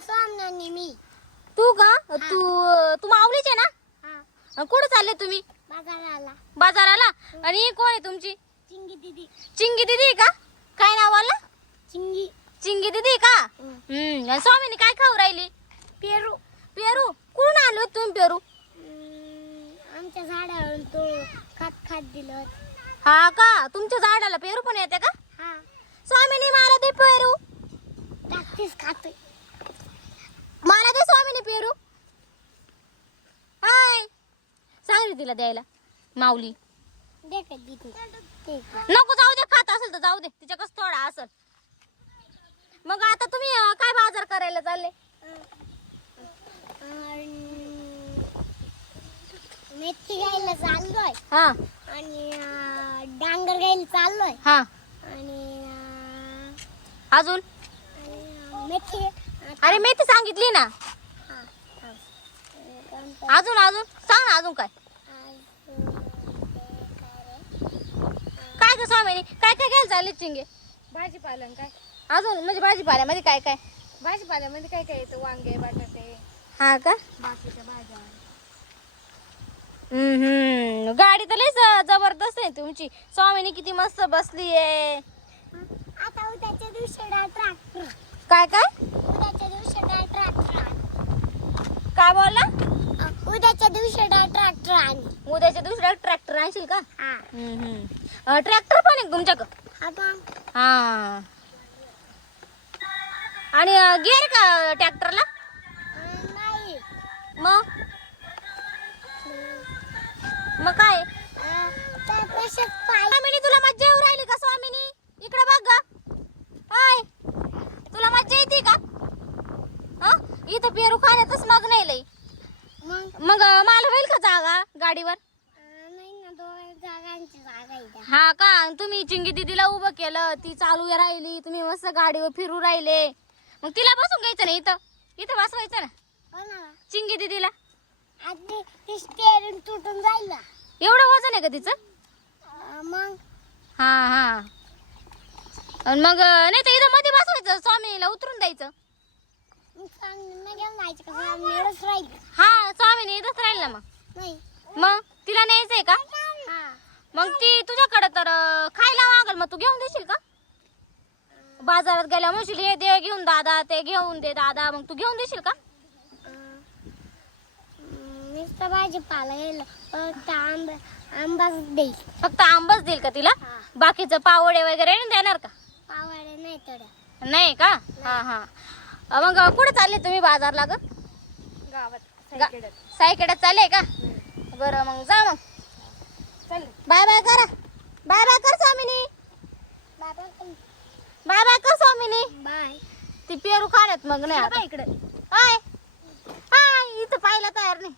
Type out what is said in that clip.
स्वामी मी. तू का तू माऊलीचे ना? कुठे चालले तुम्ही? बाजाराला. आणि कोण आहे तुमची? चिंगी दीदी. चिंगी दीदी का? काय नाव आलं? चिंगी. चिंगी दीदी का? स्वामीनी काय खाऊ राहिली? पेरू. पेरू कुठून आलो तुम्ही पेरू? आमच्या झाडावरून तो खात खात दिलं. हा का? तुमच्या झाडाला पेरू पण येते का? हा. स्वामीनी मला दे पेरू. टाकतीस खातोय. मला दे स्वामीनी पेरू. हाय सांगितलं तिला द्यायला माऊली. दे का दीदी. नको जाऊ दे, खात असेल तर जाऊ दे, तिच्या कस थोडा असेल. मग आता तुम्ही काय बाजार करायला चालले? मेथी घ्यायला चाललोय. हा. आणि डांगर घ्यायला चाललोय. हा. आणि अजून मेथी. अरे मेथी सांगितली ना. अजून अजून सांग ना, अजून काय काय ग स्वामीनी? काय काय घ्यायला चालले चिंगे? भाजीपालन काय? अजून म्हणजे भाजीपाल्यामध्ये काय काय? भाजीपाल्यामध्ये काय काय येतं? वांगे, बटाटे, हा का? बाकीच्या भाज्या. गाडी तर लयच जबरदस्त आहे तुमची. स्वामीनी किती मस्त बसली आहे. आता उद्याच्या दिवशी ट्रॅक्टर. काय काय? उद्याच्या दिवशी ट्रॅक्टर. काय बोलला? उद्याच्या दिवशी ट्रॅक्टर आणि उद्याच्या दुसऱ्या ट्रॅक्टर आणशील का? हा. ट्रॅक्टर पण आहे तुमच्याकडं? हा मग. हा. आणि गिअर का ट्रॅक्टरला? नाही. मग काय? तर तसेच पाय. स्वामीनी तुला मज्जा येऊ राहिली का? स्वामीनी इकडे बघ ग. हाय तुला मज्जा येते का? इथं पेरू खाण्यातच मग नाही लई. मग मला होईल का जागा गाडीवर? नाही ना, दोन जागांची जागा आहे. हा का? तुम्ही चिंगी दीदीला उभं केलं, ती चालू राहिली, तुम्ही मस्त गाडीवर फिरू राहिले. मग तिला बसून घ्यायचं ना इथं. इथं बसवायचं ना कोणाला? चिंगी दीदीला. आधी ती स्टेअरिंग तुटून जाईल ना. एवढं वजन आहे का तिचं? मग हा हा. आणि मग नाही तर इथं मध्ये बसवायचं, स्वामीला उतरून द्यायचं. मग घेऊन जायचं का? मिळच राहील. हा स्वामीने इथंच राहील ना. नाही. मग तिला न्यायचंय का? हा. मग ती तुझ्याकडे तर खायला मागल, मग तू घेऊन देशील का? बाजारात गेल्या म्हणशील हे दे घेऊन दादा, ते घेऊन दे दादा, मग तू घेऊन देशील का? नुसतं भाजीपाला गेलं फक्त आंबाच देईल. फक्त आंबाच देईल का तिला? हा. बाकीचं पावडे वगैरे नाही देणार का? पावाडे नाही तोड्या. नाही का? हा हा. मग कुठे चालले तुम्ही बाजारला ग? गावात सायकडे. सायकडे चालले का? बरं मग जा मग. चल बाय बाय करा. बाय बाय कर स्वामीनी. बाबा बाय बाय कर स्वामीनी. बाय. ती पेरू खाण्यात मग नाही आता. इकडे. हाय हाय इथं पाहायला तयार नाही.